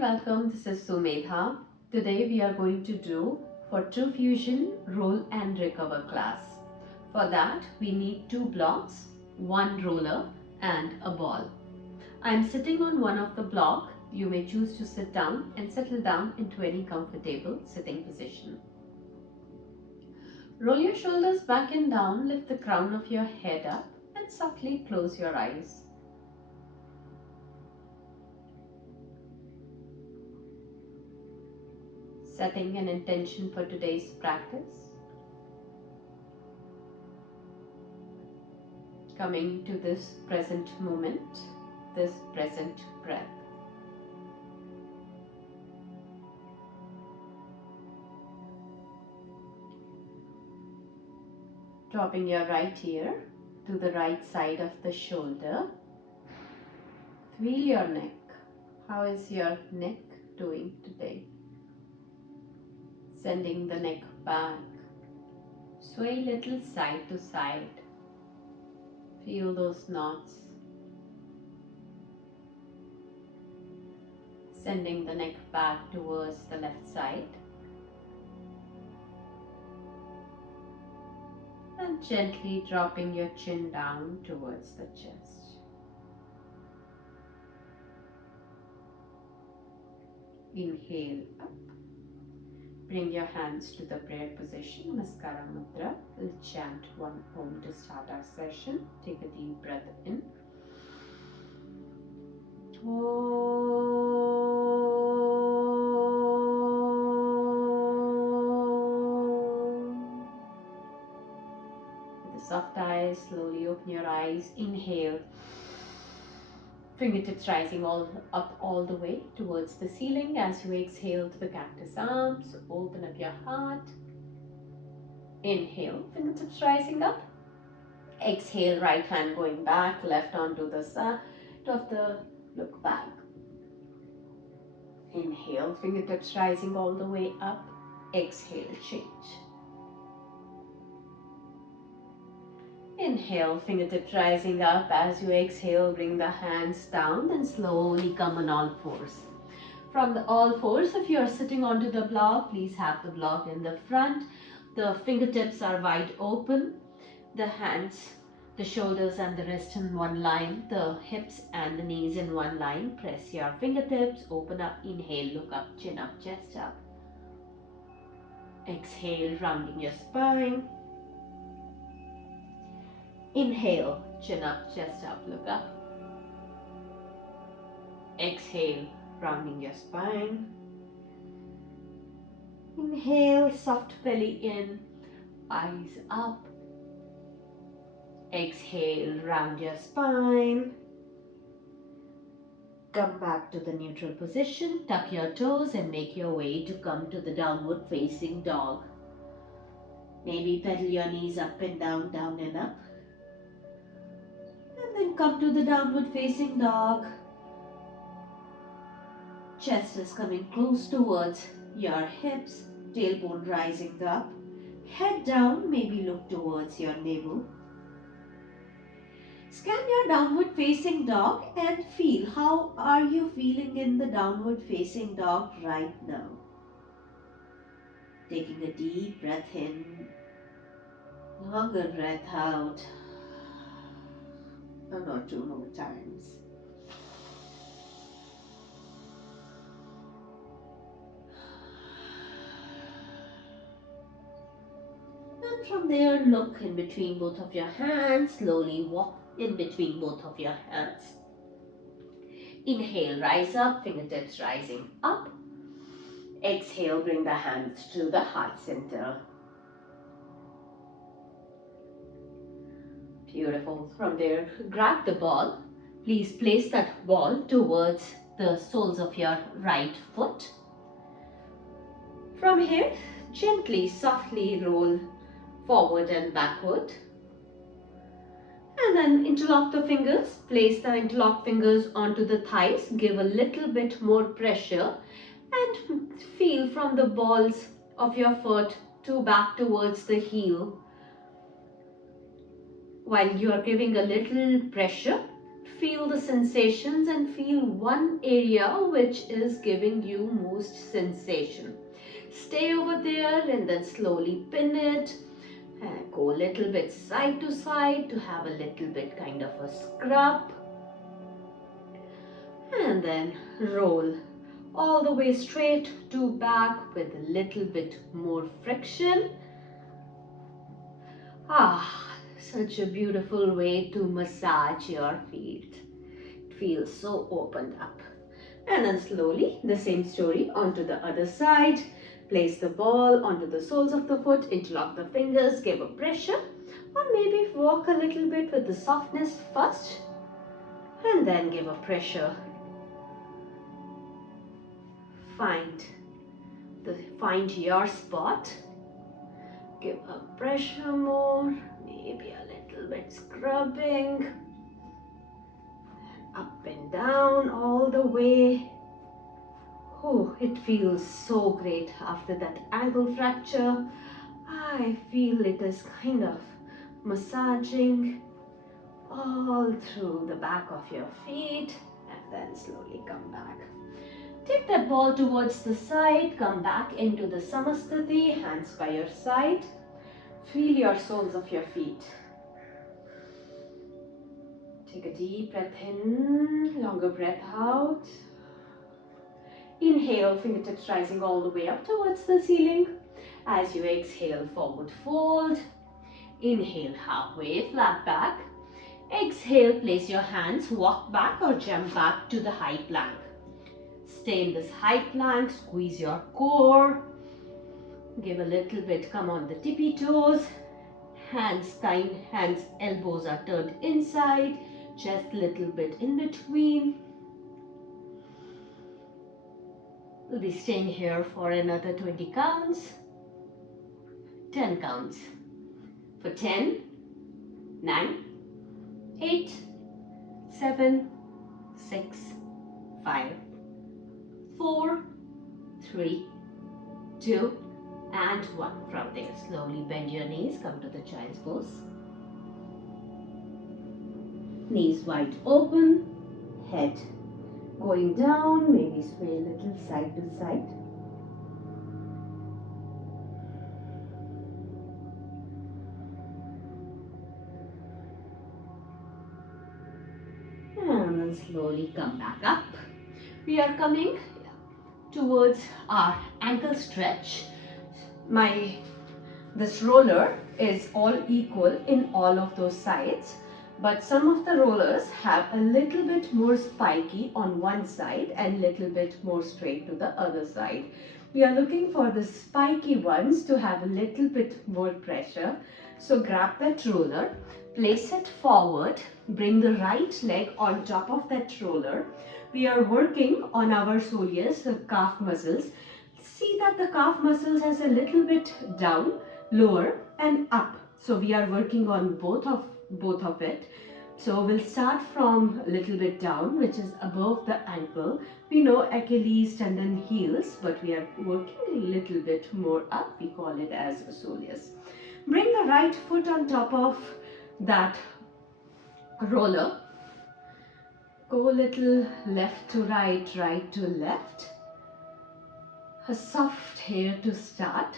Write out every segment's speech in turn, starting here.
welcome. This is Sumedha. Today we are going to do for true fusion roll and recover class. For that we need two blocks, one roller and a ball. I am sitting on one of the block. You may choose to sit down and settle down into any comfortable sitting position. Roll your shoulders back and down, lift the crown of your head up and softly close your eyes. Setting an intention for today's practice. Coming to this present moment, this present breath. Dropping your right ear to the right side of the shoulder. Feel your neck. How is your neck doing today? Sending the neck back. Sway little side to side. Feel those knots. Sending the neck back towards the left side. And gently dropping your chin down towards the chest. Inhale up. Bring your hands to the prayer position, Namaskara Mudra. We'll chant one Om to start our session. Take a deep breath in. With the soft eyes, slowly open your eyes. Inhale. Fingertips rising up all the way towards the ceiling. As you exhale to the cactus arms, open up your heart. Inhale, fingertips rising up. Exhale, right hand going back, left onto the side of the look back. Inhale, fingertips rising all the way up. Exhale, change. Inhale, fingertips rising up. As you exhale, bring the hands down and slowly come on all fours. From the all fours, if you are sitting onto the block, please have the block in the front. The fingertips are wide open. The hands, the shoulders and the wrist in one line. The hips and the knees in one line. Press your fingertips, open up, inhale, look up, chin up, chest up. Exhale, rounding your spine. Inhale, chin up, chest up, look up. Exhale, rounding your spine. Inhale, soft belly in, eyes up. Exhale, round your spine. Come back to the neutral position, tuck your toes and make your way to come to the downward facing dog. Maybe pedal your knees up and down, down and up. And then come to the downward facing dog. Chest is coming close towards your hips, tailbone rising up. Head down, maybe look towards your navel. Scan your downward facing dog and feel how are you feeling in the downward facing dog right now. Taking a deep breath in, longer breath out. One or two more times. And from there, look in between both of your hands. Slowly walk in between both of your hands. Inhale, rise up, fingertips rising up. Exhale, bring the hands to the heart center. Beautiful. From there, grab the ball. Please place that ball towards the soles of your right foot. From here, gently, softly roll forward and backward. And then interlock the fingers. Place the interlocked fingers onto the thighs. Give a little bit more pressure and feel from the balls of your foot to back towards the heel. While you are giving a little pressure, feel the sensations and feel one area which is giving you most sensation. Stay over there and then slowly pin it. And go a little bit side to side to have a little bit kind of a scrub. And then roll all the way straight to back with a little bit more friction. Ah, such a beautiful way to massage your feet. It feels so opened up. And then slowly, the same story onto the other side. Place the ball onto the soles of the foot, interlock the fingers, give a pressure, or maybe walk a little bit with the softness first, and then give a pressure. Find your spot. Give a pressure more, maybe a little bit scrubbing, up and down all the way. Oh, it feels so great after that ankle fracture. I feel it is kind of massaging all through the back of your feet and then slowly come back. Take that ball towards the side, come back into the Sanskriti, hands by your side. Feel your soles of your feet. Take a deep breath in, longer breath out. Inhale, fingertips rising all the way up towards the ceiling. As you exhale, forward fold. Inhale, halfway, flat back. Exhale, place your hands, walk back or jump back to the high plank. Stay in this high plank, squeeze your core. Give a little bit, come on the tippy toes. Hands, elbows are turned inside, chest little bit in between. We'll be staying here for another 20 counts, 10 counts. For 10, 9, 8, 7, 6, 5, 4, 3, 2, and 1. From there, slowly bend your knees, come to the child's pose. Knees wide open, head going down, maybe sway a little side to side. And then slowly come back up. We are coming towards our ankle stretch. This roller is all equal in all of those sides, but some of the rollers have a little bit more spiky on one side and little bit more straight to the other side. We are looking for the spiky ones to have a little bit more pressure. So grab that roller, place it forward, bring the right leg on top of that roller. We are working on our soleus, the calf muscles. See that the calf muscles has a little bit down, lower and up. So we are working on both of it. So we'll start from a little bit down, which is above the ankle. We know Achilles tendon heels, but we are working a little bit more up. We call it as soleus. Bring the right foot on top of that roller. Go a little left to right, right to left. A soft here to start.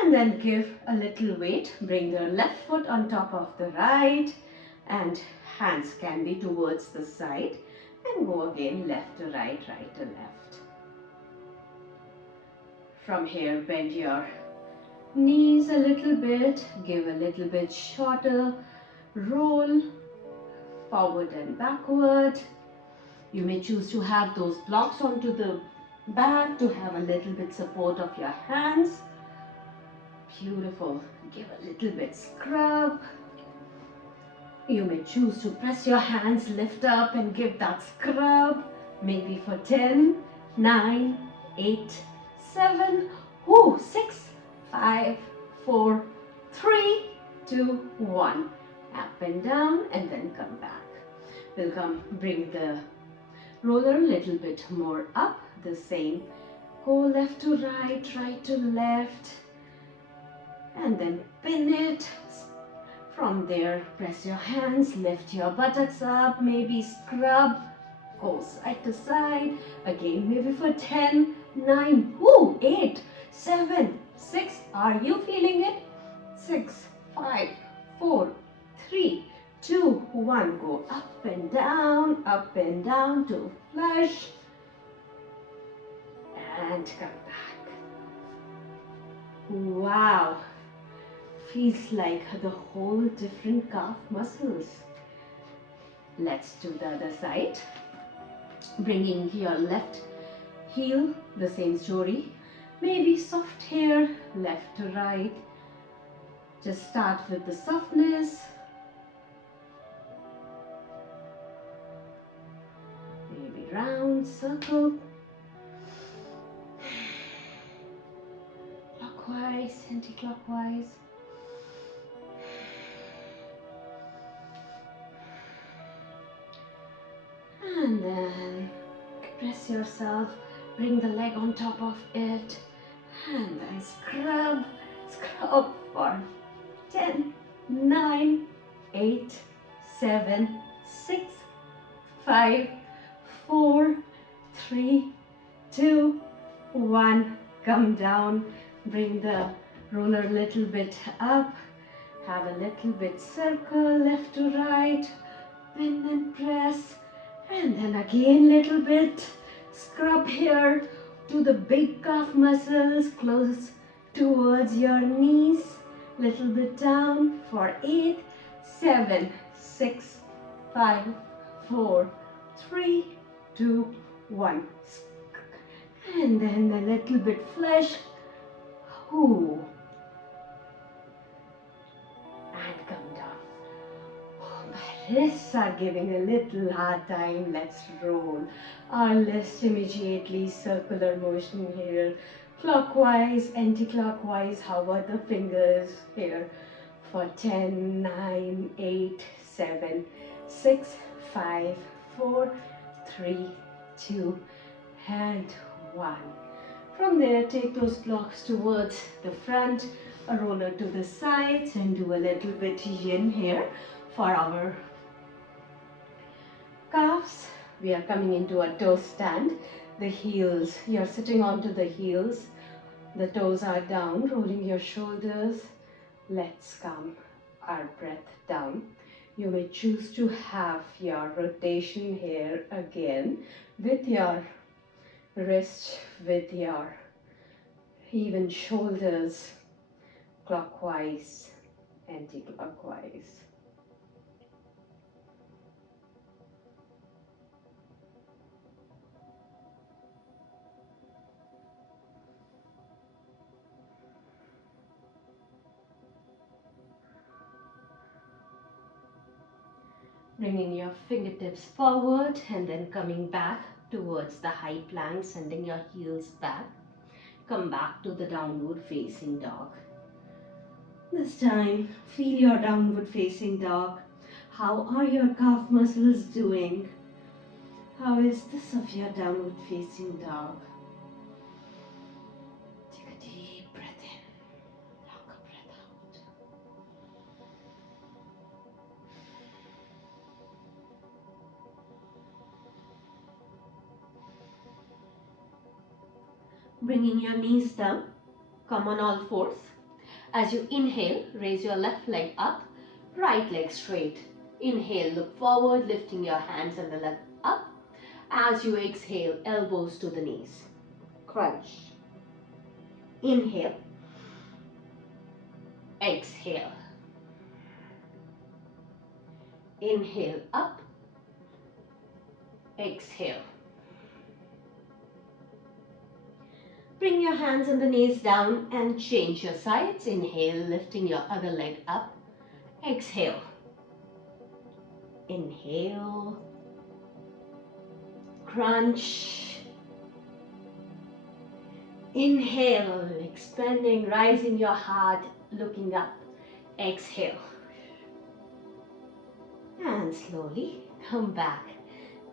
And then give a little weight. Bring the left foot on top of the right and hands can be towards the side. And go again left to right, right to left. From here, bend your knees a little bit. Give a little bit shorter roll forward and backward. You may choose to have those blocks onto the back to have a little bit support of your hands. Beautiful. Give a little bit scrub. You may choose to press your hands, lift up and give that scrub. Maybe for 10, 9, 8, 7, 6, 5, 4, 3, 2, 1. Up and down and then come back. We'll bring the roller a little bit more up. The same. Go left to right, right to left. And then pin it. From there, press your hands, lift your buttocks up, maybe scrub, go side to side. Again, maybe for 10, 9, 8, 7, 6. Are you feeling it? 6, 5, 4, 3, 2, 1. Go up and down to flush. And come back. Wow. Feels like the whole different calf muscles. Let's do the other side. Bringing your left heel, the same story. Maybe soft here, left to right. Just start with the softness. Maybe round, circle. Clockwise, anti-clockwise. And then press yourself, bring the leg on top of it, and then scrub for 10, 9, 8, 7, 6, 5, 4, 3, 2, 1. Come down, bring the roller a little bit up, have a little bit circle left to right, and then press. And then again little bit scrub here to the big calf muscles close towards your knees. Little bit down for 8, 7, 6, 5, 4, 3, 2, 1. And then a little bit flush. Ooh. And come down. Wrists are giving a little hard time. Let's roll our list immediately. Circular motion here. Clockwise, anti-clockwise. How about the fingers here? For 10, 9, 8, 7, 6, 5, 4, 3, 2, and 1. From there, take those blocks towards the front, a roller to the sides, and do a little bit yin here for our calves. We are coming into a toe stand. The heels, you're sitting onto the heels. The toes are down, rolling your shoulders. Let's calm our breath down. You may choose to have your rotation here again with your wrist, with your even shoulders, clockwise, anti-clockwise. Bringing your fingertips forward and then coming back towards the high plank, sending your heels back. Come back to the downward facing dog. This time, feel your downward facing dog. How are your calf muscles doing? How is this of your downward facing dog? Take a deep breath in, longer breath out. Bringing your knees down, come on all fours. As you inhale, raise your left leg up, right leg straight. Inhale, look forward, lifting your hands and the leg up. As you exhale, elbows to the knees. Crunch. Inhale. Exhale. Inhale up. Exhale. Bring your hands and the knees down and change your sides. Inhale, lifting your other leg up. Exhale. Inhale. Crunch. Inhale, expanding, rising your heart, looking up. Exhale. And slowly come back.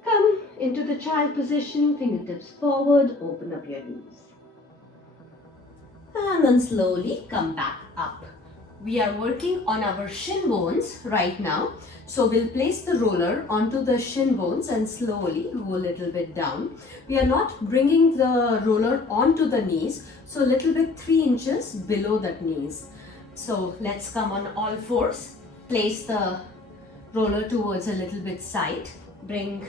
Come into the child position, fingertips forward, open up your knees. And then slowly come back up. We are working on our shin bones right now. So we'll place the roller onto the shin bones and slowly roll a little bit down. We are not bringing the roller onto the knees, so a little bit 3 inches below the knees. So let's come on all fours. Place the roller towards a little bit side. Bring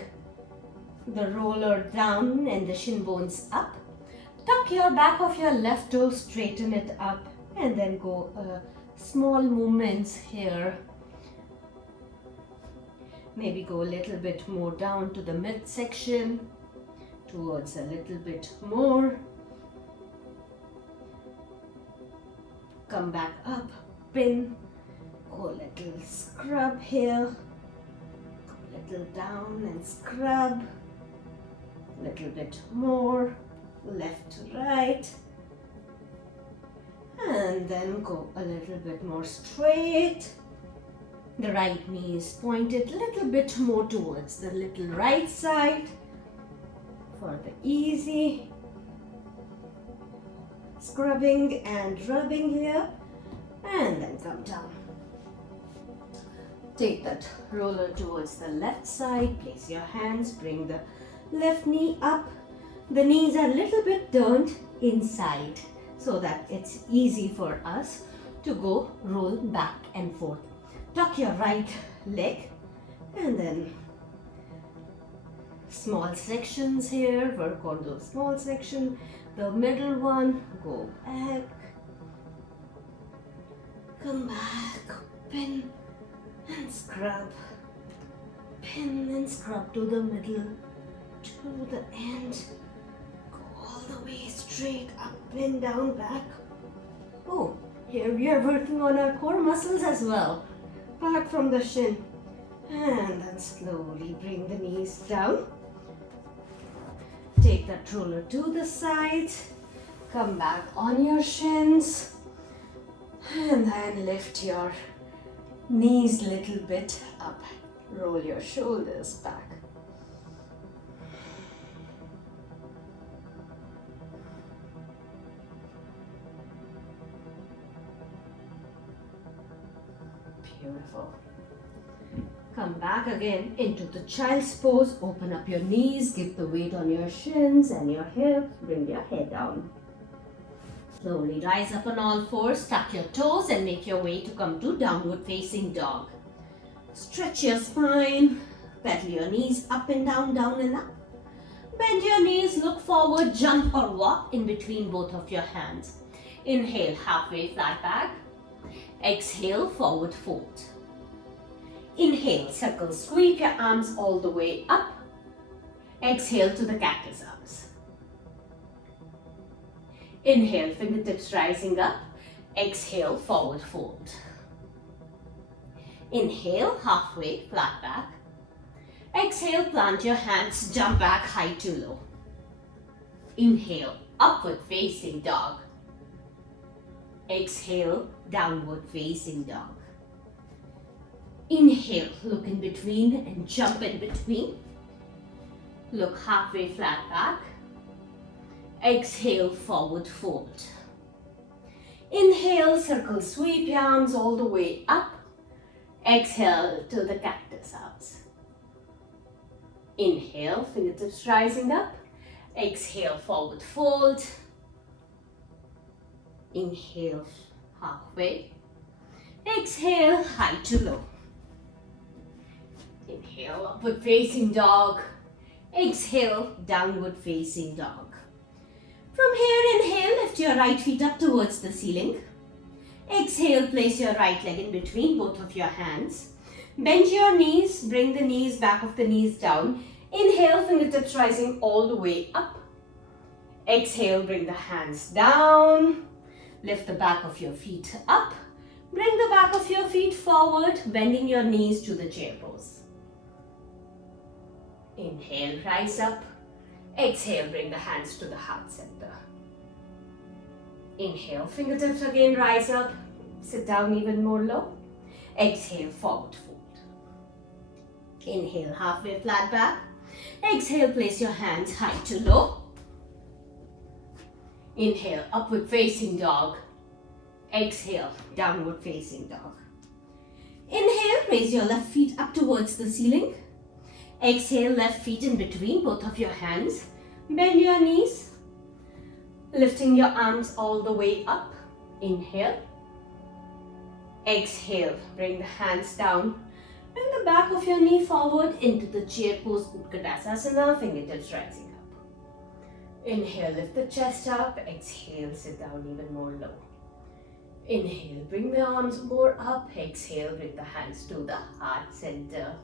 the roller down and the shin bones up. Tuck your back of your left toe, straighten it up, and then go small movements here. Maybe go a little bit more down to the midsection, towards a little bit more. Come back up, pin, go a little scrub here, go a little down and scrub, a little bit more, left to right, and then go a little bit more straight. The right knee is pointed a little bit more towards the little right side for the easy scrubbing and rubbing here, and then come down. Take that roller towards the left side, place your hands, bring the left knee up. The knees are a little bit turned inside so that it's easy for us to go roll back and forth. Tuck your right leg and then small sections here, work on those small sections. The middle one, go back, come back, pin and scrub, pin and scrub to the middle, to the end, go all the way straight, up and down, back. Oh, here we are working on our core muscles as well. Apart from the shin, and then slowly bring the knees down. Take that roller to the side, come back on your shins, and then lift your knees a little bit up. Roll your shoulders back. Beautiful. Come back again into the child's pose. Open up your knees, give the weight on your shins and your hips. Bring your head down. Slowly rise up on all fours, tuck your toes and make your way to come to downward facing dog. Stretch your spine, pedal your knees up and down and up. Bend your knees, look forward, jump or walk in between both of your hands. Inhale, halfway flat back. Exhale, forward fold. Inhale, circle, sweep your arms all the way up. Exhale to the cactus arms. Inhale, fingertips rising up. Exhale, forward fold. Inhale, halfway, flat back. Exhale, plant your hands, jump back, high to low. Inhale, upward facing dog. Exhale, downward facing dog. Inhale, look in between and jump in between. Look halfway flat back. Exhale, forward fold. Inhale, circle, sweep your arms all the way up. Exhale to the cactus arms. Inhale, fingertips rising up. Exhale, forward fold. Inhale, halfway. Exhale, high to low. Inhale, upward facing dog. Exhale, downward facing dog. From here, inhale, lift your right feet up towards the ceiling. Exhale, place your right leg in between both of your hands. Bend your knees, bring the knees, back of the knees down. Inhale, fingertips rising all the way up. Exhale, bring the hands down. Lift the back of your feet up. Bring the back of your feet forward, bending your knees to the chair pose. Inhale, rise up. Exhale, bring the hands to the heart center. Inhale, fingertips again, rise up. Sit down even more low. Exhale, forward fold. Inhale, halfway flat back. Exhale, place your hands high to low. Inhale, upward facing dog. Exhale, downward facing dog. Inhale, raise your left feet up towards the ceiling. Exhale, left feet in between both of your hands. Bend your knees, lifting your arms all the way up. Inhale. Exhale, bring the hands down. Bring the back of your knee forward into the chair pose, Utkatasana, fingertips rising up. Inhale, lift the chest up. Exhale, sit down even more low. Inhale, bring the arms more up. Exhale, bring the hands to the heart center.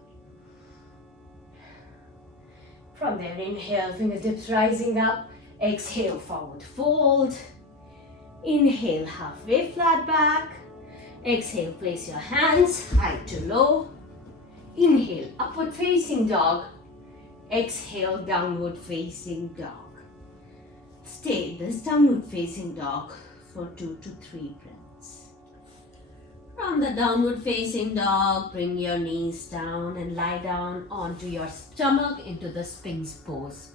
From there, inhale, fingertips rising up. Exhale, forward fold. Inhale, halfway flat back. Exhale, place your hands high to low. Inhale, upward facing dog. Exhale, downward facing dog. Stay in this downward facing dog for 2 to 3 breaths. From the downward facing dog, bring your knees down and lie down onto your stomach into the Sphinx pose.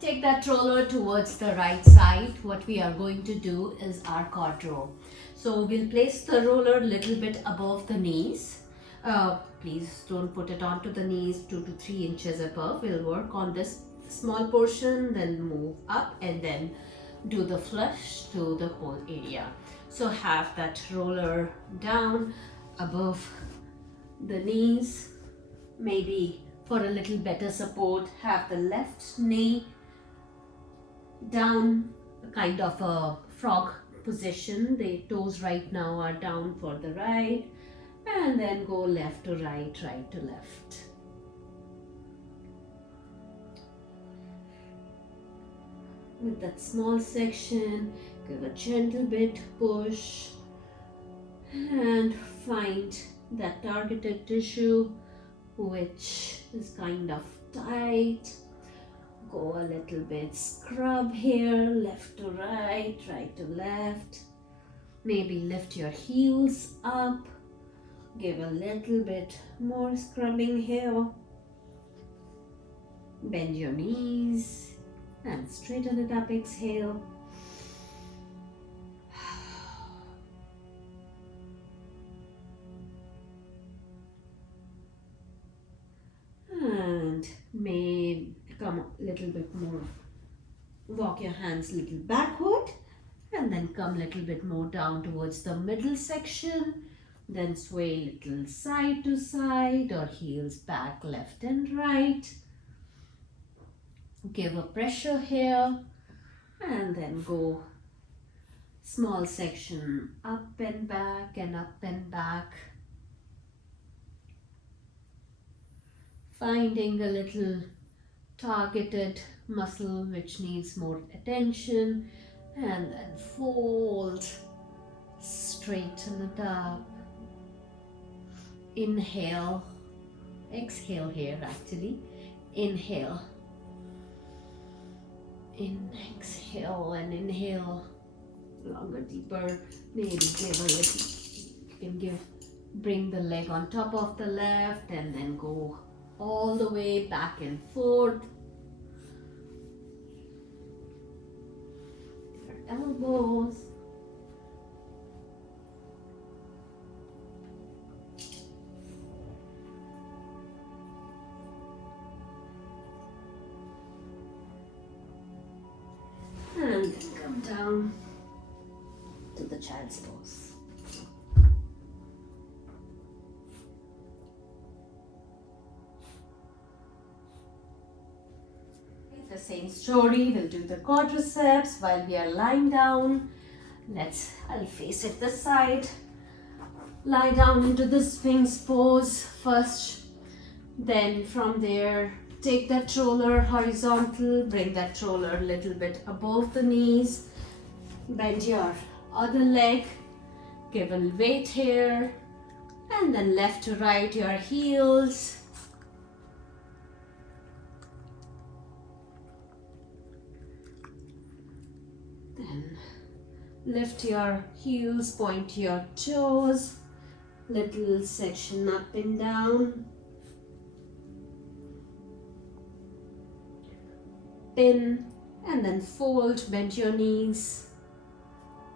Take that roller towards the right side. What we are going to do is our quad row. So we'll place the roller a little bit above the knees. Please don't put it onto the knees 2 to 3 inches above. We'll work on this small portion, then move up and then do the flush to the whole area. So have that roller down above the knees. Maybe for a little better support, have the left knee down, kind of a frog position. The toes right now are down for the right, and then go left to right, right to left. With that small section, give a gentle bit push and find that targeted tissue which is kind of tight. Go a little bit scrub here, left to right, right to left. Maybe lift your heels up. Give a little bit more scrubbing here. Bend your knees and straighten it up. Exhale. And may come a little bit more. Walk your hands a little backward and then come a little bit more down towards the middle section. Then sway little side to side or heels back, left and right. Give a pressure here and then go small section up and back and up and back. Finding a little targeted muscle which needs more attention, and then fold, straighten it up. Inhale, exhale here actually. Inhale, exhale and inhale. Longer, deeper. Maybe give a little. You can bring the leg on top of the left and then go all the way back and forth. Your elbows. And then come down to the child's pose. The same story, we'll do the quadriceps while we are lying down. I'll face it this side. Lie down into the Sphinx pose first. Then from there, take that roller horizontal, bring that roller a little bit above the knees. Bend your other leg, give a weight here, and then left to right your heels. Then lift your heels, point your toes, little section up and down. Pin and then fold, bend your knees.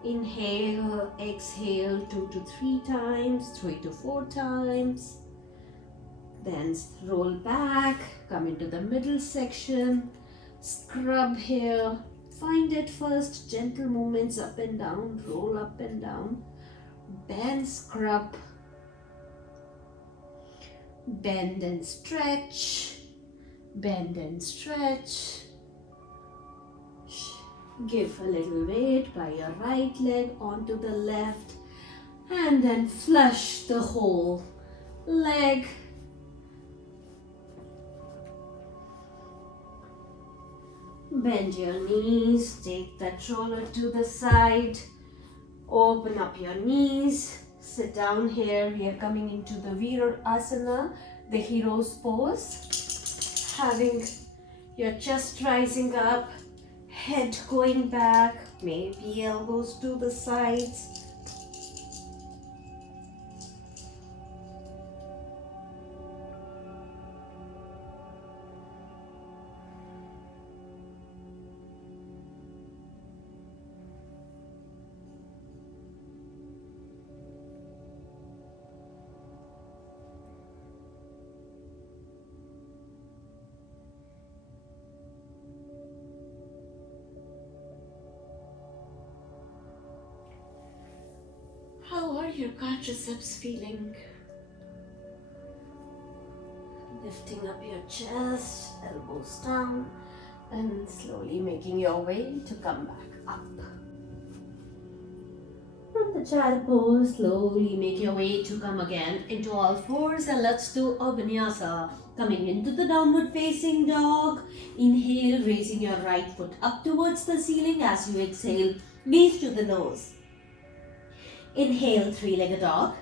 Inhale, exhale 2 to 3 times, 3 to 4 times. Then roll back, come into the middle section, scrub here. Find it first, gentle movements up and down, roll up and down. Bend, scrub. Bend and stretch. Bend and stretch. Give a little weight by your right leg onto the left and then flush the whole leg. Bend your knees, take that roller to the side, open up your knees, sit down here. We are coming into the asana, the hero's pose, having your chest rising up, head going back, maybe elbows to the sides. How are your quadriceps feeling? Lifting up your chest, elbows down, and slowly making your way to come back up. From the child pose, slowly make your way to come again into all fours, and let's do a vinyasa. Coming into the downward facing dog. Inhale, raising your right foot up towards the ceiling as you exhale, knees to the nose. Inhale, three-legged dog.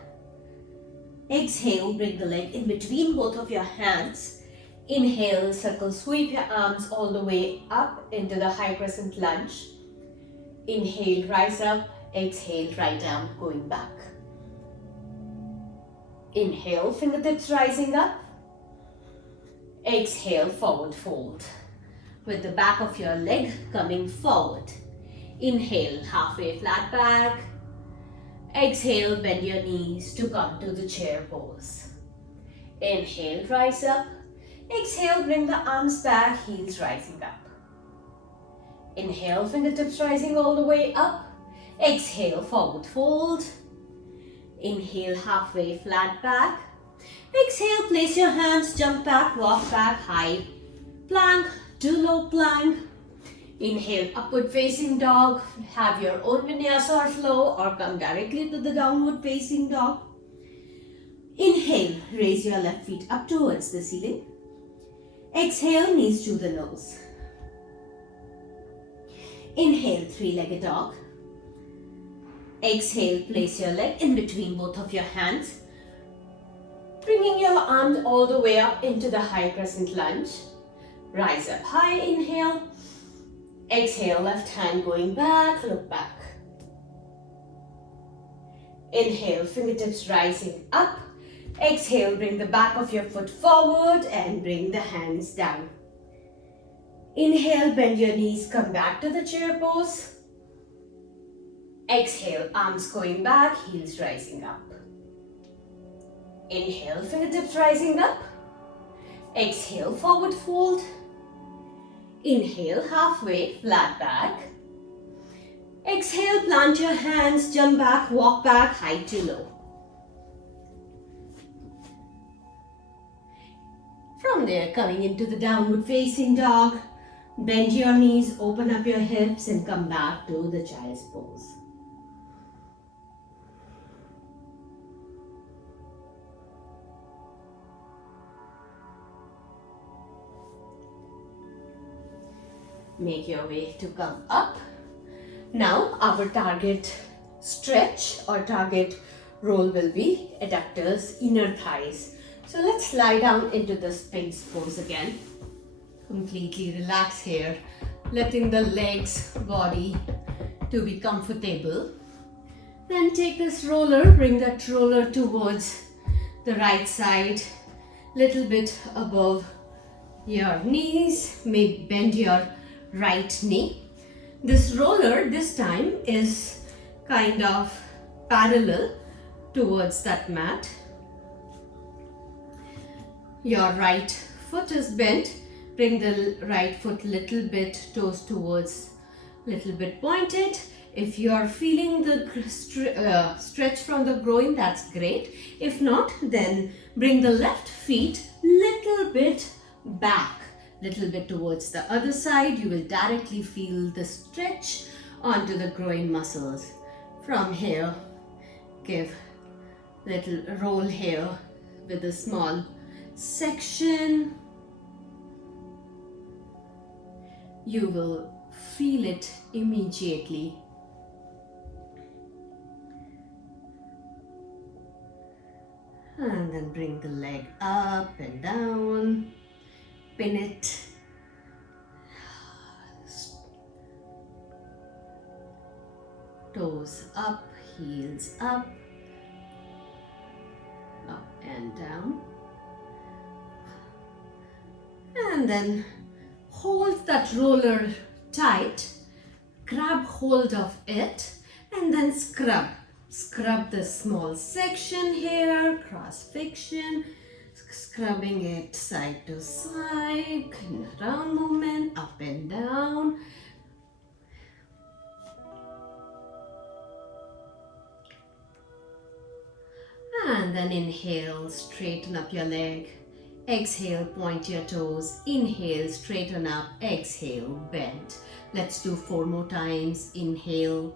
Exhale, bring the leg in between both of your hands. Inhale, circle, sweep your arms all the way up into the high crescent lunge. Inhale, rise up. Exhale, right arm going back. Inhale, fingertips rising up. Exhale, forward fold. With the back of your leg coming forward. Inhale, halfway flat back. Exhale, bend your knees to come to the chair pose. Inhale, rise up. Exhale, bring the arms back, heels rising up. Inhale, fingertips rising all the way up. Exhale, forward fold. Inhale, halfway flat back. Exhale, place your hands, jump back, walk back, high plank to low plank. Inhale, upward facing dog. Have your own vinyasa or flow, or come directly to the downward facing dog. Inhale, raise your left feet up towards the ceiling. Exhale, knees to the nose. Inhale, three-legged dog. Exhale, place your leg in between both of your hands. Bringing your arms all the way up into the high crescent lunge. Rise up high, inhale. Exhale, left hand going back, look back. Inhale, fingertips rising up. Exhale, bring the back of your foot forward and bring the hands down. Inhale, bend your knees, come back to the chair pose. Exhale, arms going back, heels rising up. Inhale, fingertips rising up. Exhale, forward fold. Inhale, halfway, flat back. Exhale, plant your hands, jump back, walk back, high to low. From there, coming into the downward facing dog, bend your knees, open up your hips and come back to the child's pose. Make your way to come up. Now our target stretch or target roll will be adductors, inner thighs. So let's lie down into the Sphinx pose again. Completely relax here, letting the legs, body to be comfortable. Then take this roller, bring that roller towards the right side, little bit above your knees. Maybe bend your right knee. This roller this time is kind of parallel towards that mat. Your right foot is bent. Bring the right foot little bit, toes towards, little bit pointed. If you are feeling the stretch from the groin, that's great. If not, then bring the left feet little bit back, little bit towards the other side. You will directly feel the stretch onto the groin muscles. From here, give little roll here with a small section. You will feel it immediately. And then bring the leg up and down, pin it. Toes up, heels up and down. And then hold that roller tight, grab hold of it, and then scrub. Scrub the small section here, cross fiction, scrubbing it side to side, in a round movement, up and down. And then inhale, straighten up your leg. Exhale, point your toes. Inhale, straighten up. Exhale, bend. Let's do 4 more times. Inhale,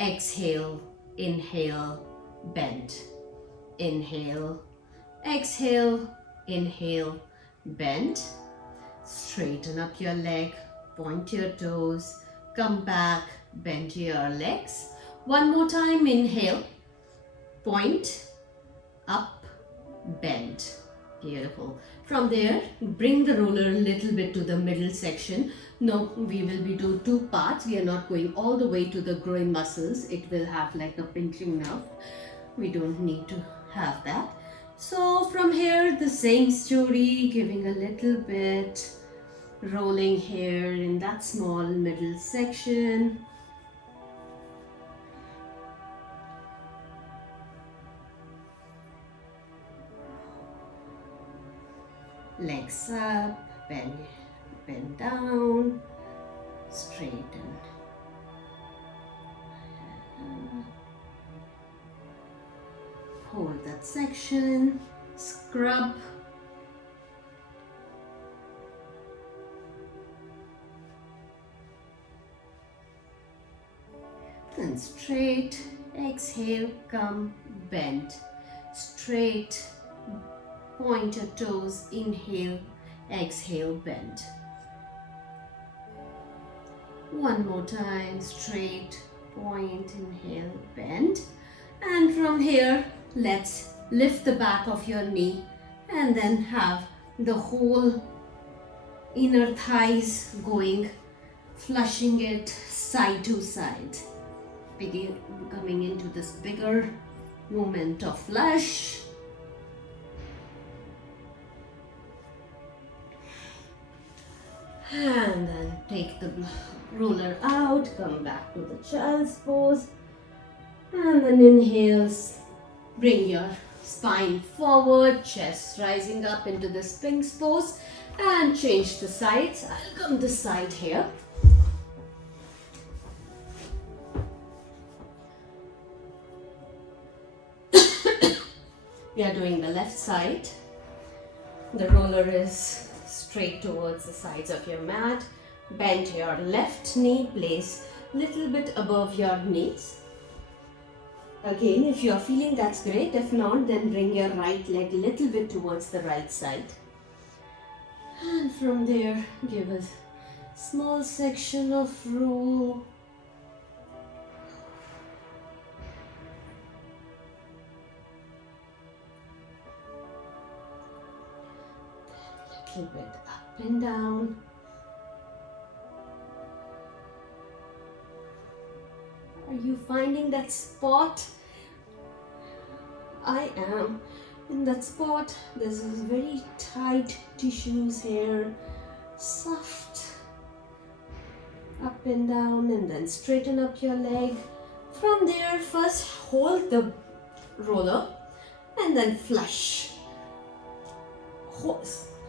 exhale, inhale, bend. Inhale, exhale, inhale, bend. Straighten up your leg, point your toes, come back, bend your legs. 1 more time. Inhale, point, up, bend. Beautiful. From there, bring the roller a little bit to the middle section. No, we will be doing 2 parts. We are not going all the way to the groin muscles. It will have like a pinching nerve. We don't need to have that. So from here, the same story, giving a little bit, rolling here in that small middle section. Legs up, bend down, straighten. Hold that section, scrub. And straight, exhale, come, bend, straight. Point your toes, inhale, exhale, bend. 1 more time, straight, point, inhale, bend. And from here, let's lift the back of your knee and then have the whole inner thighs going, flushing it side to side. Begin coming into this bigger movement of flush. And then take the roller out, come back to the child's pose. And then inhales, bring your spine forward, chest rising up into the Sphinx pose. And change the sides. I'll come this side here. We are doing the left side. The roller is straight towards the sides of your mat. Bend your left knee, place little bit above your knees. Again, if you are feeling that's great. If not, then bring your right leg little bit towards the right side. And from there, give a small section of roll. Little bit up and down. Are you finding that spot? I am. In that spot, there's very tight tissues here. Soft. Up and down, and then straighten up your leg. From there, first hold the roller and then flush.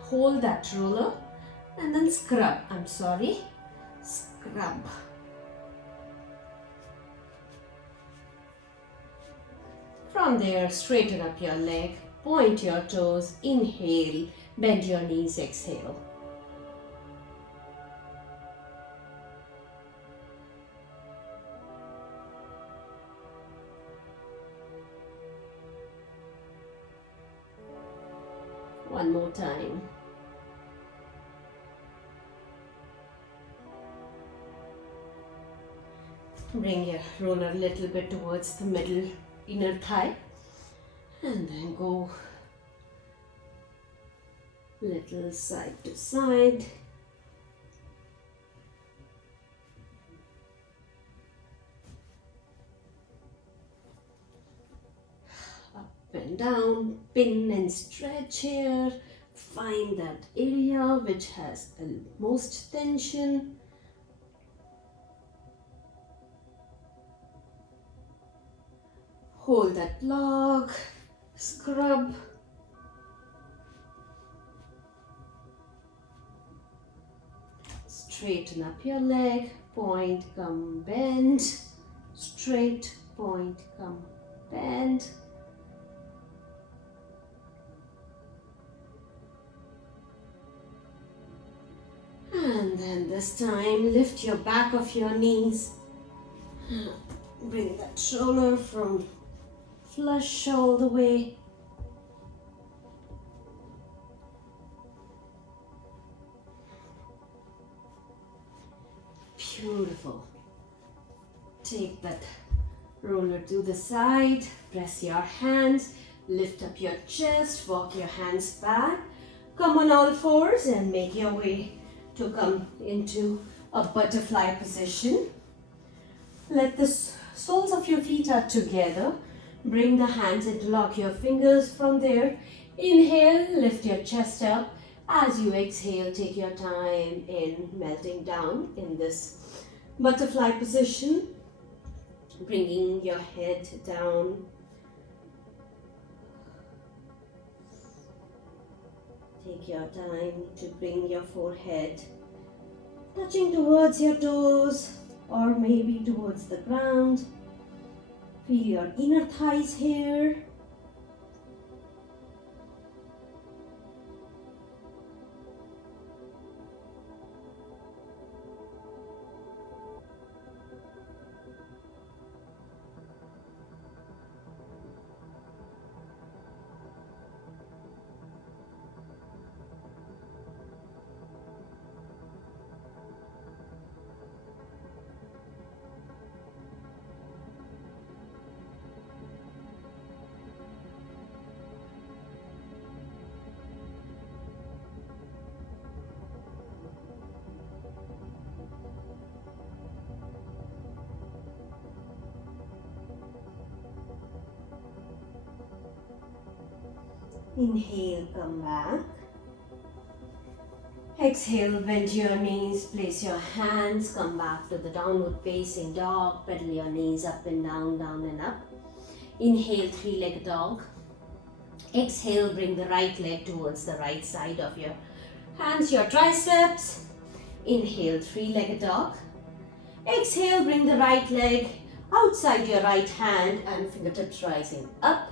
Hold that roller and then scrub. Scrub. From there, straighten up your leg, point your toes, inhale, bend your knees, exhale. One more time. Bring your roller a little bit towards the middle inner thigh and then go little side to side. Up and down, pin and stretch here. Find that area which has the most tension. Hold that block, scrub. Straighten up your leg, point, come, bend. Straight, point, come, bend. And then this time, lift your back of your knees. Bring that shoulder from flush all the way. Beautiful. Take that roller to the side, press your hands, lift up your chest, walk your hands back, come on all fours and make your way to come into a butterfly position. Let the soles of your feet are together. Bring the hands, interlock your fingers from there. Inhale, lift your chest up. As you exhale, take your time in melting down in this butterfly position. Bringing your head down. Take your time to bring your forehead touching towards your toes or maybe towards the ground. Feel your inner thighs here. Inhale, come back. Exhale, bend your knees, place your hands, come back to the downward facing dog, pedal your knees up and down and up. Inhale, three-legged dog. Exhale, bring the right leg towards the right side of your hands, your triceps. Inhale, three-legged dog. Exhale, bring the right leg outside your right hand and fingertips rising up.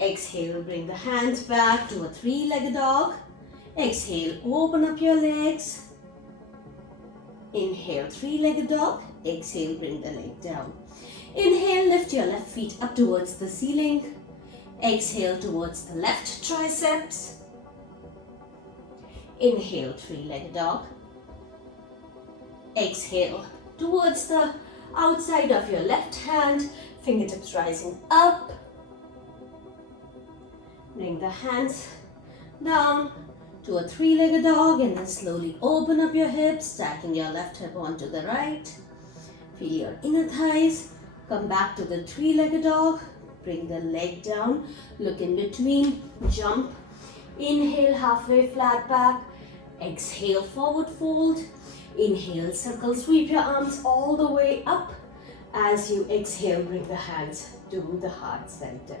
Exhale, bring the hands back to a three-legged dog. Exhale, open up your legs. Inhale, three-legged dog. Exhale, bring the leg down. Inhale, lift your left feet up towards the ceiling. Exhale towards the left triceps. Inhale, three-legged dog. Exhale towards the outside of your left hand, fingertips rising up. Bring the hands down to a three-legged dog and then slowly open up your hips, stacking your left hip onto the right. Feel your inner thighs. Come back to the three-legged dog. Bring the leg down. Look in between. Jump. Inhale, halfway flat back. Exhale, forward fold. Inhale, circle, sweep your arms all the way up. As you exhale, bring the hands to the heart center.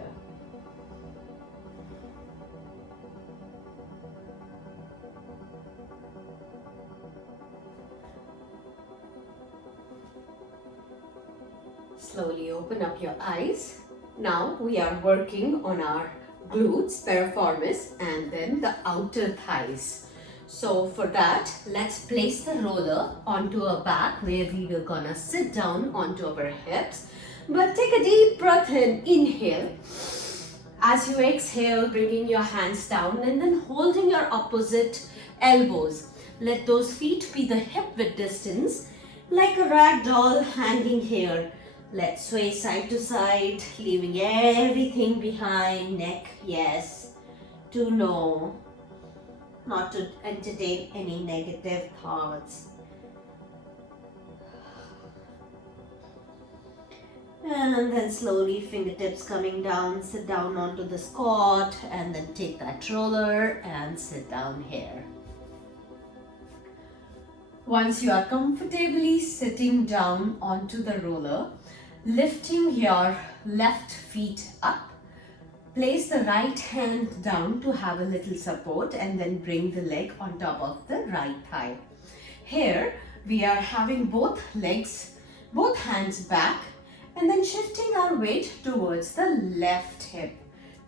Slowly open up your eyes. Now we are working on our glutes, piriformis, and then the outer thighs. So for that, let's place the roller onto our back where we will gonna sit down onto our hips. But take a deep breath in, inhale. As you exhale, bringing your hands down and then holding your opposite elbows. Let those feet be the hip width distance, like a rag doll hanging here. Let's sway side to side, leaving everything behind. Neck, yes, to no, not to entertain any negative thoughts. And then slowly fingertips coming down, sit down onto the squat and then take that roller and sit down here. Once you are comfortably sitting down onto the roller, lifting your left feet up, place the right hand down to have a little support and then bring the leg on top of the right thigh. Here we are having both legs, both hands back and then shifting our weight towards the left hip.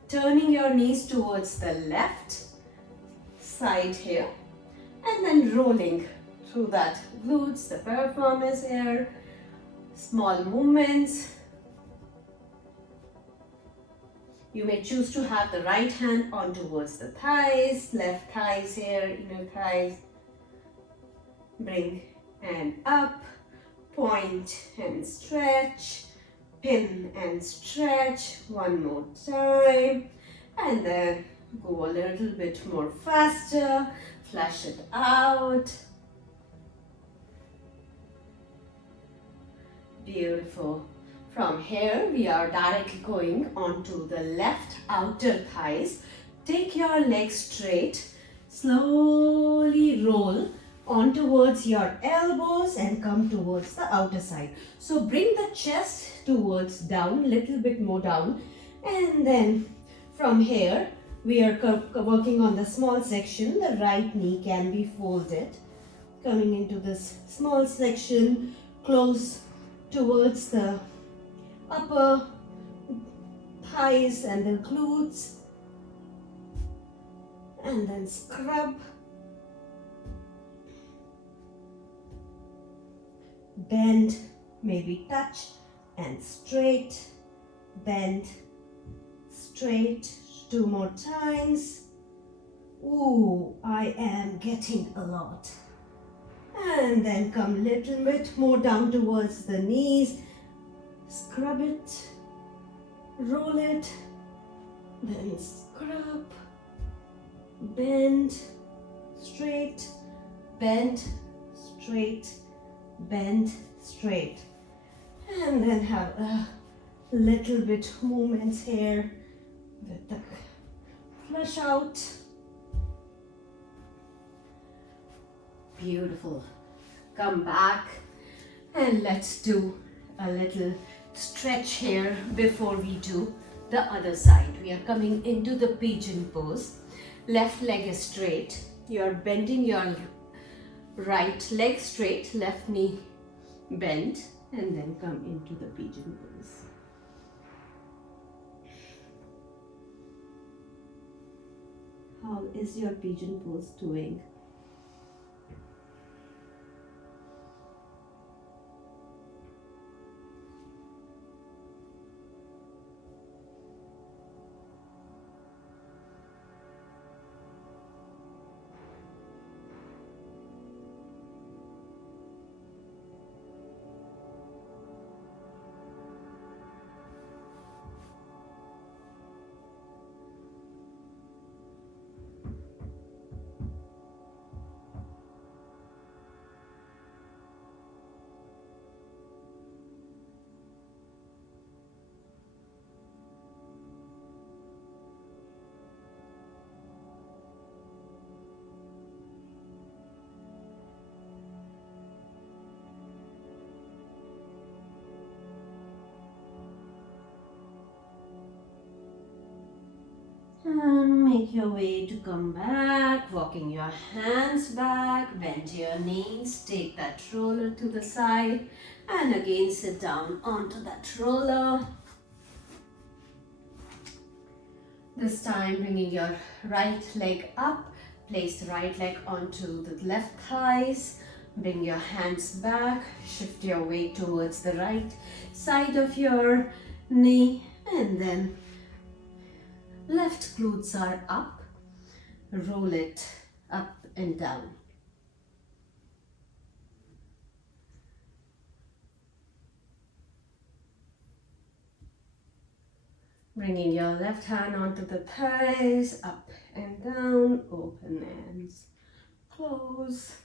Turning your knees towards the left side here and then rolling through that glutes, the piriformis here. Small movements. You may choose to have the right hand on towards the thighs, left thighs here, inner thighs. Bring and up, point and stretch, pin and stretch. One more time. And then go a little bit more faster, flush it out. Beautiful. From here, we are directly going onto the left outer thighs. Take your legs straight. Slowly roll on towards your elbows and come towards the outer side. So bring the chest towards down, little bit more down. And then from here, we are working on the small section. The right knee can be folded. Coming into this small section, close towards the upper thighs and the glutes, and then scrub, bend, maybe touch and straight, bend, straight. 2 more times. Ooh, I am getting a lot. And then come little bit more down towards the knees. Scrub it, roll it, then scrub, bend, straight, bend, straight, bend, straight. And then have a little bit movements here with the flush out. Beautiful. Come back and let's do a little stretch here before we do the other side. We are coming into the pigeon pose. Left leg is straight. You are bending your right leg straight, left knee bend, and then come into the pigeon pose. How is your pigeon pose doing? And make your way to come back, walking your hands back, bend your knees, take that roller to the side and again sit down onto that roller. This time bringing your right leg up, place the right leg onto the left thighs, bring your hands back, shift your weight towards the right side of your knee and then left glutes are up, roll it up and down. Bringing your left hand onto the thighs, up and down, open hands, close.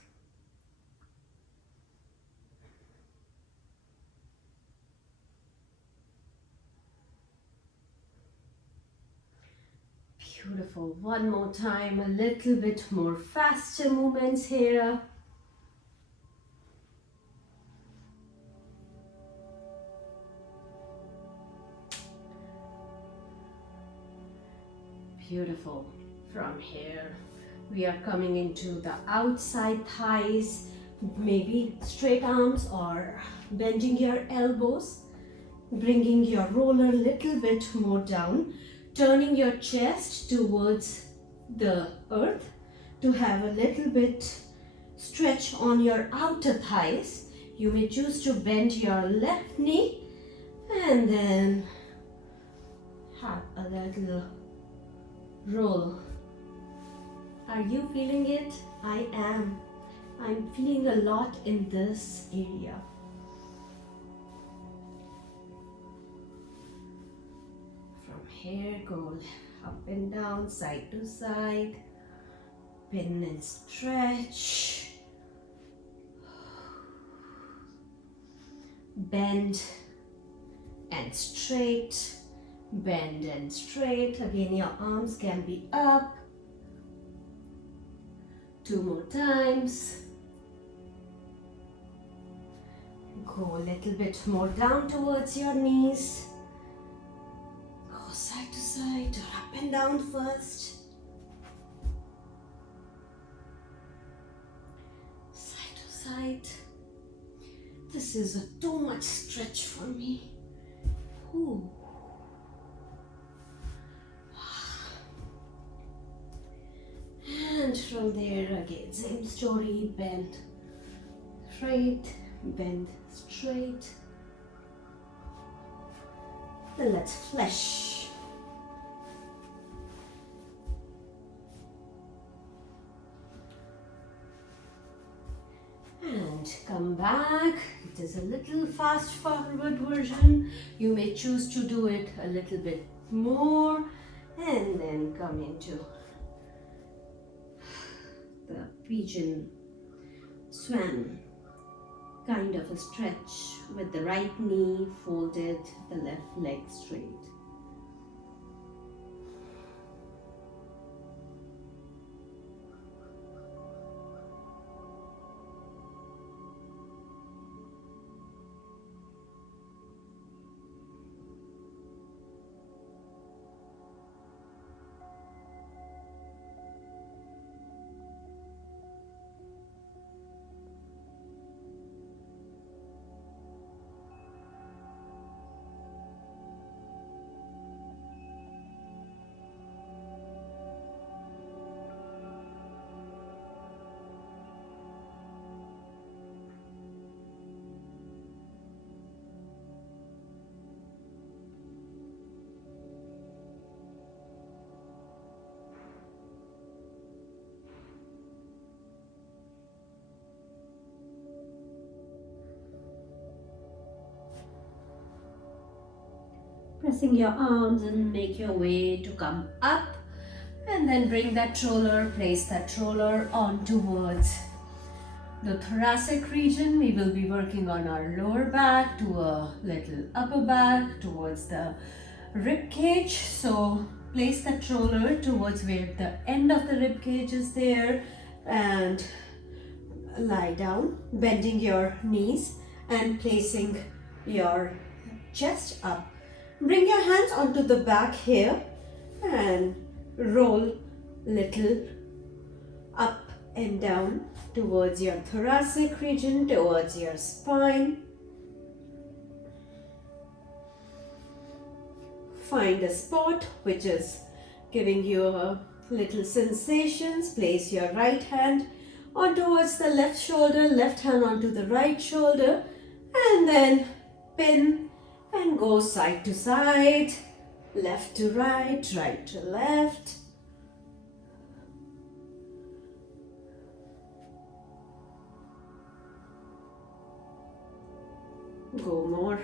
Beautiful. One more time, a little bit more faster movements here. Beautiful. From here, we are coming into the outside thighs, maybe straight arms or bending your elbows, bringing your roller a little bit more down, turning your chest towards the earth to have a little bit stretch on your outer thighs. You may choose to bend your left knee and then have a little roll. Are you feeling it? I am. I'm feeling a lot in this area. From here, go up and down, side to side, bend and stretch, bend and straight, bend and straight. Again, your arms can be up. 2 more times. Go a little bit more down towards your knees. Go side to side or up and down first. Side to side. This is too much stretch for me. Ooh. And from there again, same story, bend straight, bend straight. Then let's flesh. And come back. It is a little fast forward version. You may choose to do it a little bit more and then come into the pigeon swan, kind of a stretch with the right knee folded, the left leg straight. Pressing your arms and make your way to come up and then bring that roller, place that roller on towards the thoracic region. We will be working on our lower back to a little upper back towards the rib cage. So place that roller towards where the end of the rib cage is there and lie down, bending your knees and placing your chest up. Bring your hands onto the back here and roll little up and down towards your thoracic region, towards your spine. Find a spot which is giving you a little sensations. Place your right hand on towards the left shoulder, left hand onto the right shoulder, and then pin and go side to side, left to right, right to left. Go more.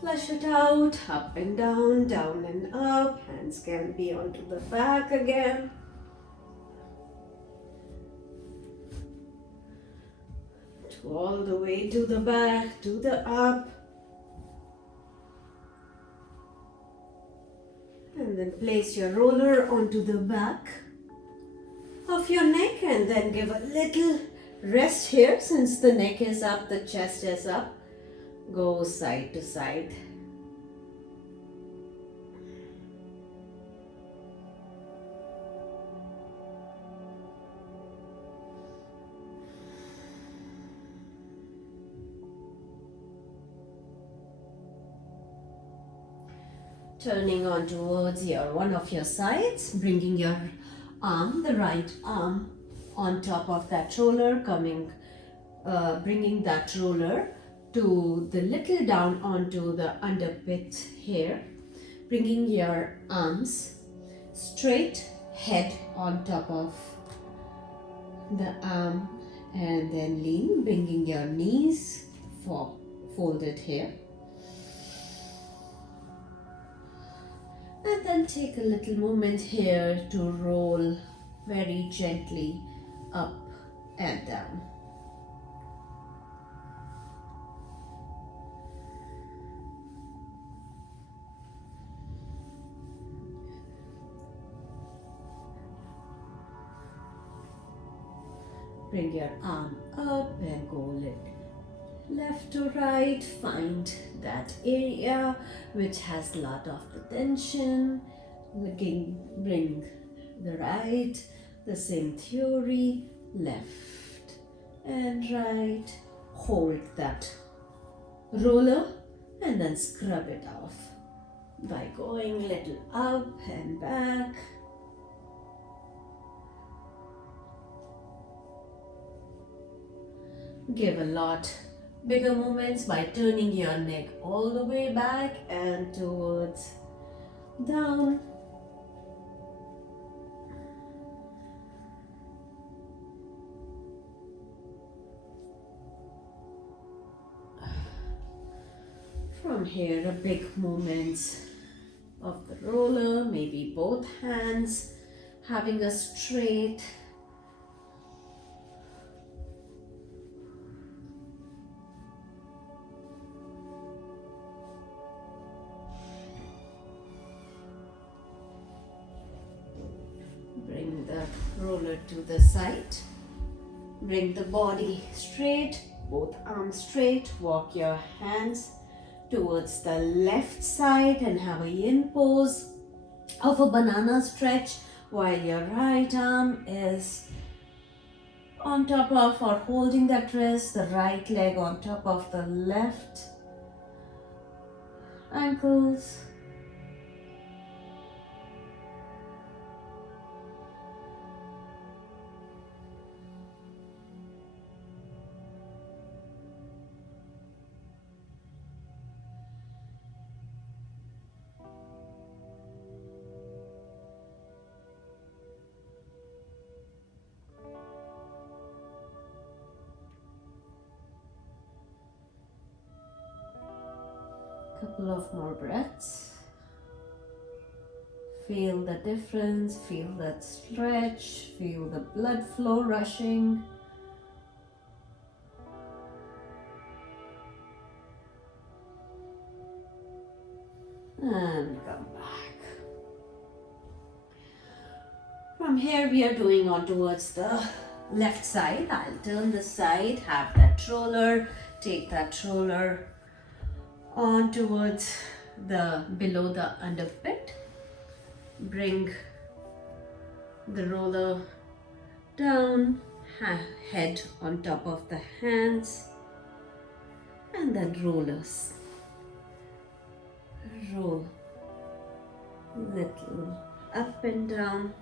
Flush it out, up and down and up. Hands can be onto the back again. All the way to the back, to the up. And then place your roller onto the back of your neck and then give a little rest here. Since the neck is up, the chest is up. Go side to side. Turning on towards one of your sides, bringing your arm, the right arm, on top of that roller, bringing that roller to the little down onto the underpit here, bringing your arms straight, head on top of the arm, and then lean, bringing your knees folded here. And then take a little moment here to roll very gently up and down. Bring your arm up and go left to right. Find that area which has a lot of the tension. Bring the right, the same theory, left and right. Hold that roller and then scrub it off by going little up and back. Give a lot bigger movements by turning your neck all the way back and towards down. From here, a big movements of the roller, maybe both hands having a straight. Bring the roller to the side. Bring the body straight, both arms straight. Walk your hands towards the left side and have a yin pose of a banana stretch while your right arm is on top of or holding that wrist, the right leg on top of the left ankles. Couple of more breaths. Feel the difference, feel that stretch, feel the blood flow rushing. And come back. From here we are doing on towards the left side. I'll turn the side, have that roller, take that roller on towards the below the underpit. Bring the roller down, head on top of the hands, and then rollers. Roll little up and down.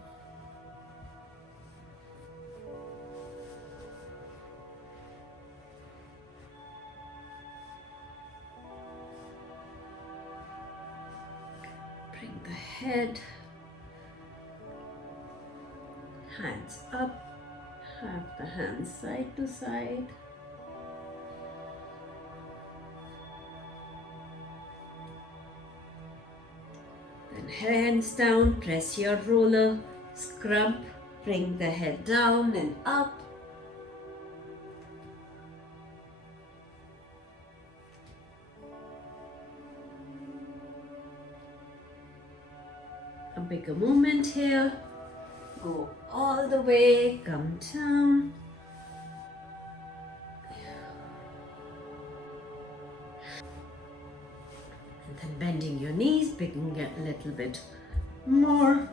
Bring the head, hands up, have the hands side to side. Then hands down, press your roller, scrub, bring the head down and up. A bigger movement here. Go all the way, come down. And then bending your knees, picking it a little bit more.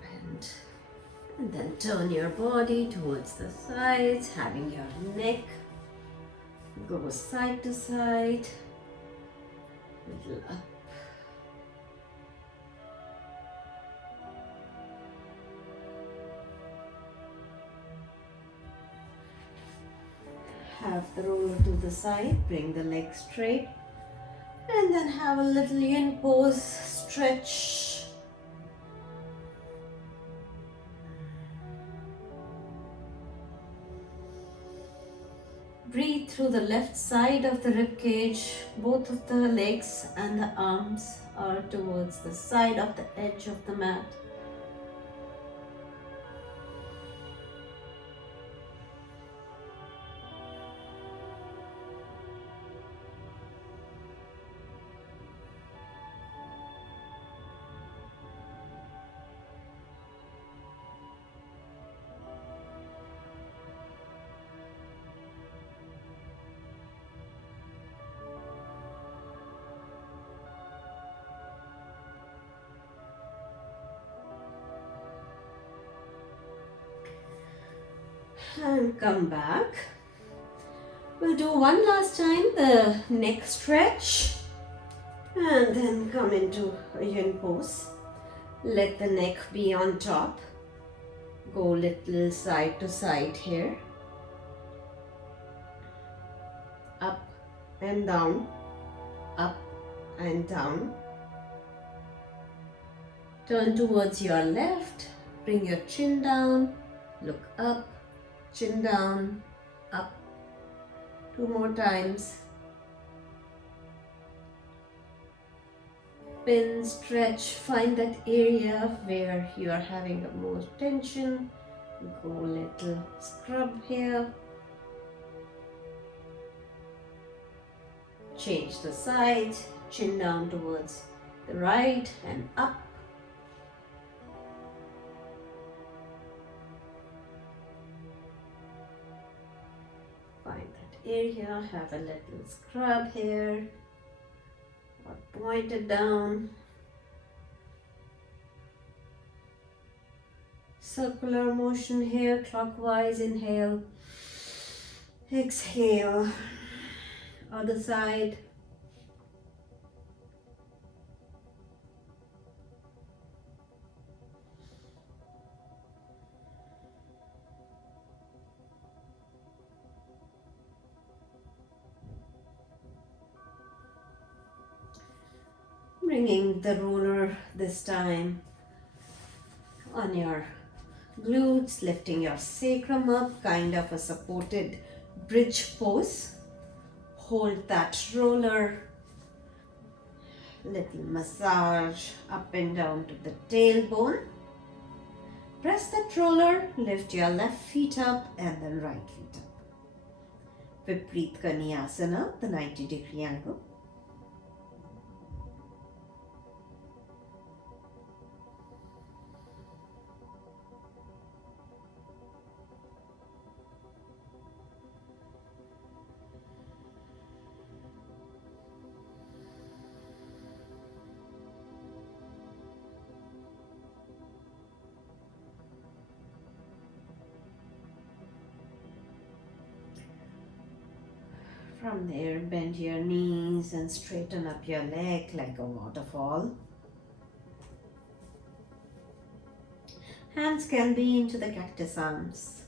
Bend. And then turn your body towards the sides, having your neck go side to side, little up. Have the roller to the side, bring the leg straight, and then have a little yin pose, stretch. Breathe through the left side of the rib cage. Both of the legs and the arms are towards the side of the edge of the mat. And come back. We'll do one last time the neck stretch and then come into a yin pose. Let the neck be on top. Go little side to side here. Up and down, up and down. Turn towards your left. Bring your chin down. Look up. Chin down, up. 2 more times. Pin, stretch, find that area where you are having the most tension. Go little scrub here. Change the side, chin down towards the right and up. Find that area, have a little scrub here, or point it down. Circular motion here, clockwise, inhale, exhale, other side. Bringing the roller this time on your glutes, lifting your sacrum up, kind of a supported bridge pose. Hold that roller, little massage up and down to the tailbone. Press that roller, lift your left feet up and then right feet up. Vipreet Asana, the 90-degree angle. From there, bend your knees and straighten up your leg like a waterfall. Hands can be into the cactus arms.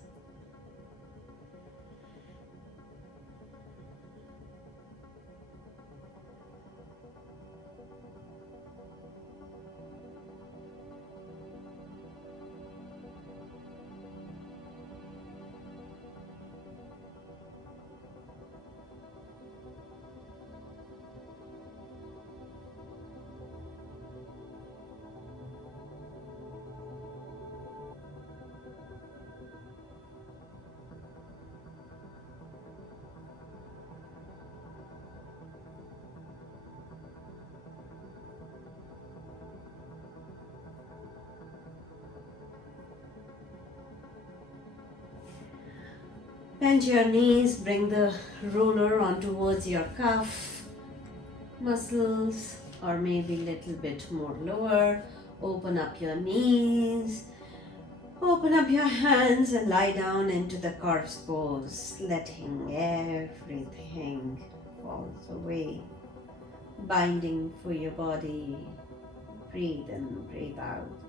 Bend your knees, bring the ruler on towards your cuff muscles or maybe a little bit more lower. Open up your knees, open up your hands and lie down into the corpse pose, letting everything fall away. Binding for your body. Breathe in, breathe out.